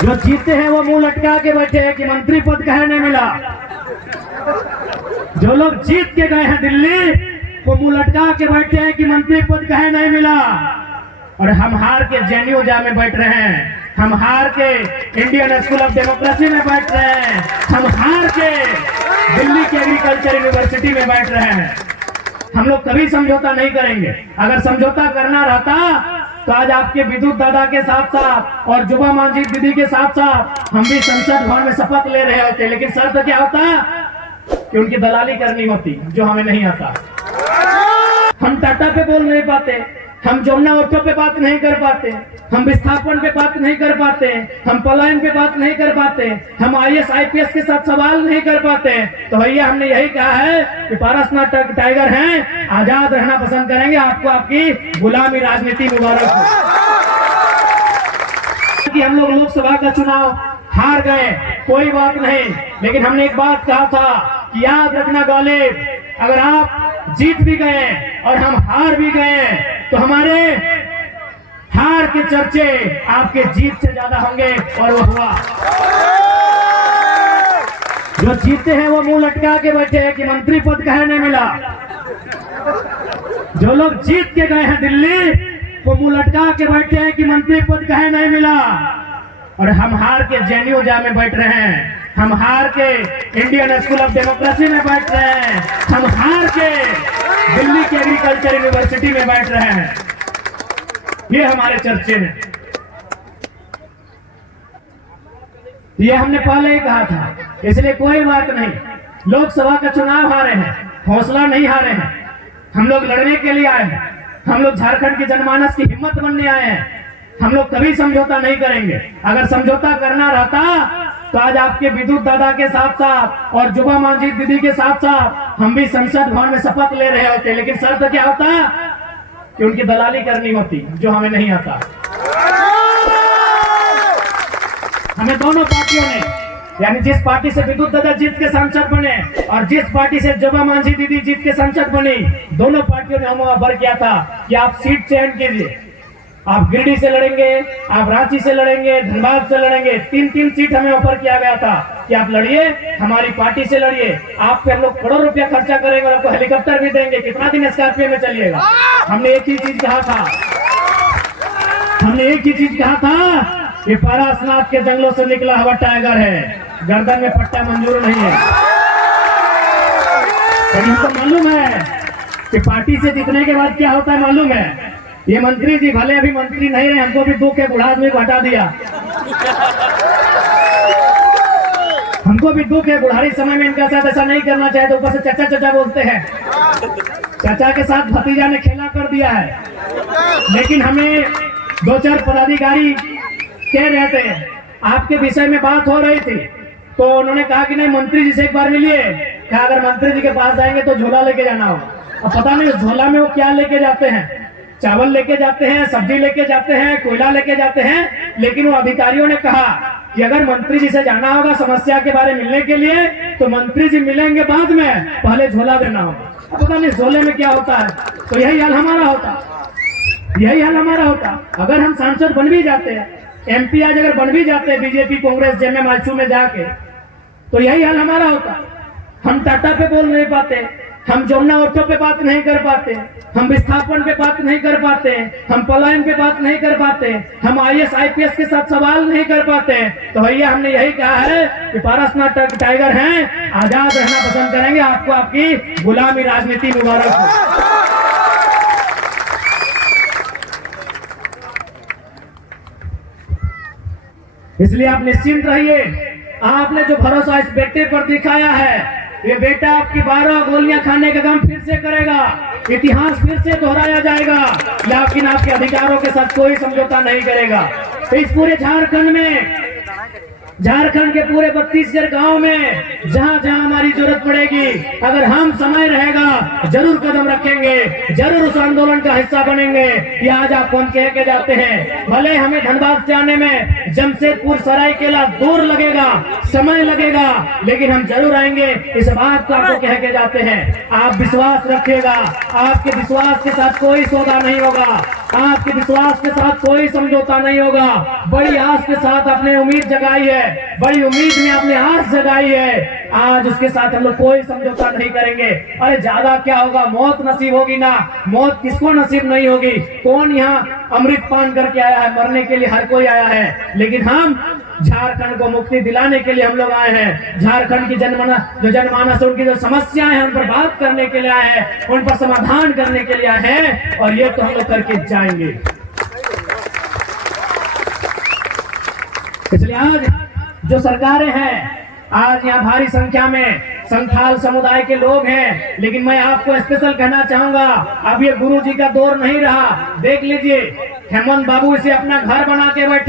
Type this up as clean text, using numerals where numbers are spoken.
जो जीते हैं वो मुंह लटका के बैठे हैं कि मंत्री पद कहे नहीं मिला। जो लोग जीत के गए हैं दिल्ली वो मुंह लटका के बैठे हैं कि मंत्री पद कहे नहीं मिला। और हम हार के जेएनयू में बैठ रहे हैं, हम हार के इंडियन स्कूल ऑफ डेमोक्रेसी में बैठ रहे हैं, हम हार के दिल्ली की एग्रीकल्चर यूनिवर्सिटी में बैठ रहे हैं। हम लोग कभी समझौता नहीं करेंगे। अगर समझौता करना रहता तो आज आपके विद्युत दादा के साथ साथ और जुबा मांझी दीदी के साथ साथ हम भी संसद भवन में शपथ ले रहे होते। लेकिन शर्त क्या होता कि उनकी दलाली करनी होती, जो हमें नहीं आता। हम टाटा पे बोल नहीं पाते, हम जमुना ऑटो पे बात नहीं कर पाते, हम विस्थापन पे बात नहीं कर पाते, हम पलायन पे बात नहीं कर पाते, हम IAS IPS के साथ सवाल नहीं कर पाते। तो भैया हमने यही कहा है कि पारसनाथ टाइगर हैं, आजाद रहना पसंद करेंगे। आपको आपकी गुलामी राजनीति मुबारक हो। कि हम लोग लोकसभा का चुनाव हार गए, कोई बात नहीं, लेकिन हमने एक बात कहा था कि याद रखना गालिब, अगर आप जीत भी गए और हम हार भी गए तो हमारे हार के चर्चे आपके जीत से ज्यादा होंगे। और वो हुआ। जो जीते हैं वो मुंह लटका के बैठे हैं कि मंत्री पद कहे नहीं मिला। जो लोग जीत के गए हैं दिल्ली वो मुंह लटका के बैठे हैं कि मंत्री पद कहे नहीं मिला। और हम हार के जेएनयू में बैठ रहे हैं, हम हार के इंडियन स्कूल ऑफ डेमोक्रेसी में बैठ रहे हैं, हम हार के दिल्ली की एग्रीकल्चर यूनिवर्सिटी में बैठ रहे हैं। ये हमारे चर्चे में, ये हमने पहले ही कहा था, इसलिए कोई बात नहीं। लोकसभा का चुनाव हारे हैं, हौसला नहीं हारे हैं। हम लोग लड़ने के लिए आए हैं, हम लोग झारखंड की जनमानस की हिम्मत बनने आए हैं। हम लोग कभी समझौता नहीं करेंगे। अगर समझौता करना रहता तो आज आपके विद्युत दादा के साथ साथ और जुबा मांझी दीदी के साथ साथ हम भी संसद भवन में शपथ ले रहे होते। लेकिन शर्त क्या होता कि उनकी दलाली करनी होती, जो हमें नहीं आता। हमें दोनों पार्टियों ने, यानी जिस पार्टी से विद्युत दादा जीत के सांसद बने और जिस पार्टी से जुबा मांझी दीदी जीत के सांसद बनी, दोनों पार्टियों ने हमें ऑफर किया था कि आप सीट चयन कीजिए। आप गिरिडीह से लड़ेंगे, आप रांची से लड़ेंगे, धनबाद से लड़ेंगे। 3-3 सीट हमें ऑफर किया गया था कि आप लड़िए, हमारी पार्टी से लड़िए। आप पे हम लोग करोड़ रुपया खर्चा करेंगे और आपको हेलीकॉप्टर भी देंगे। कितना दिन स्कॉर्पियो में चलिएगा। हमने एक ही चीज कहा था, हमने एक ही चीज कहा था कि पारसनाथ के जंगलों से निकला हुआ टाइगर है, गर्दन में पट्टा मंजूर नहीं है। लेकिन हमको मालूम है कि पार्टी से जीतने के बाद क्या होता है, मालूम है। ये मंत्री जी भले अभी मंत्री नहीं रहे, हमको भी दुख है, बूढ़ा आदमी को हटा दिया। हमको भी दुख है, बुढ़ारी समय में इनका साथ ऐसा नहीं करना चाहे तो ऊपर से चाचा चाचा बोलते हैं। चाचा के साथ भतीजा ने खेला कर दिया है। लेकिन हमें 2-4 पदाधिकारी कह रहे थे, आपके विषय में बात हो रही थी, तो उन्होंने कहा कि नहीं मंत्री जी से एक बार मिलिए। क्या अगर मंत्री जी के पास जाएंगे तो झोला लेके जाना होगा। अब पता नहीं झोला में वो क्या लेके जाते हैं, चावल लेके जाते हैं, सब्जी लेके जाते हैं, कोयला लेके जाते हैं। लेकिन वो अधिकारियों ने कहा कि अगर मंत्री जी से जाना होगा समस्या के बारे में मिलने के लिए तो मंत्री जी मिलेंगे बाद में, पहले झोला देना होगा। पता नहीं झोले में क्या होता है। तो यही हाल हमारा होता, यही हाल हमारा होता। अगर हम सांसद बन भी जाते हैं, MP आज अगर बन भी जाते हैं बीजेपी कांग्रेस JMM में जाके, तो यही हाल हमारा होता। हम टाटा पे बोल नहीं पाते, हम जमुना ऑटो पे बात नहीं कर पाते, हम विस्थापन पे बात नहीं कर पाते, हम पलायन पे बात नहीं कर पाते, हम IAS IPS के साथ सवाल नहीं कर पाते। तो भैया हमने यही कहा है कि पारसनाथ टाइगर हैं, आजाद रहना पसंद करेंगे। आपको आपकी गुलामी राजनीति मुबारक हो। इसलिए आप निश्चिंत रहिए। आपने जो भरोसा इस बेटे पर दिखाया है, ये बेटा आपकी 12 गोलियां खाने का काम फिर से करेगा। इतिहास फिर से दोहराया जाएगा। लेकिन आपके अधिकारों के साथ कोई समझौता नहीं करेगा। तो इस पूरे झारखंड में, झारखंड के पूरे 32 गांव में जहां जहां हमारी जरूरत पड़ेगी, अगर हम समय रहेगा जरूर कदम रखेंगे, जरूर उस आंदोलन का हिस्सा बनेंगे। ये आज आप कौन कह के जाते हैं, भले हमें धनबाद से आने में जमशेदपुर सरायकेला दूर लगेगा, समय लगेगा, लेकिन हम जरूर आएंगे। इस बात को आपको कह के जाते हैं। आप विश्वास रखिएगा, आपके विश्वास के साथ कोई सौदा नहीं होगा। आपके विश्वास के साथ कोई समझौता नहीं होगा। बड़ी आस के साथ अपने उम्मीद जगाई है, बड़ी उम्मीद में अपने आस जगाई है, आज उसके साथ हम लोग कोई समझौता नहीं करेंगे। अरे ज्यादा क्या होगा, मौत नसीब होगी ना, मौत किसको नसीब नहीं होगी। कौन यहाँ अमृत पान करके आया है, मरने के लिए हर कोई आया है, लेकिन हम झारखंड को मुक्ति दिलाने के लिए हम लोग आए हैं। झारखंड की जनमानस उनकी जो समस्याएं हैं उन पर बात करने के लिए आए हैं, उन पर समाधान करने के लिए आए हैं, और ये तो हम लोग करके जाएंगे। इसलिए आज जो सरकारें हैं, आज यहाँ भारी संख्या में संथाल समुदाय के लोग हैं, लेकिन मैं आपको स्पेशल कहना चाहूंगा, अब ये गुरु जी का दौर नहीं रहा। देख लीजिए, हेमंत बाबू इसे अपना घर बना के बैठे।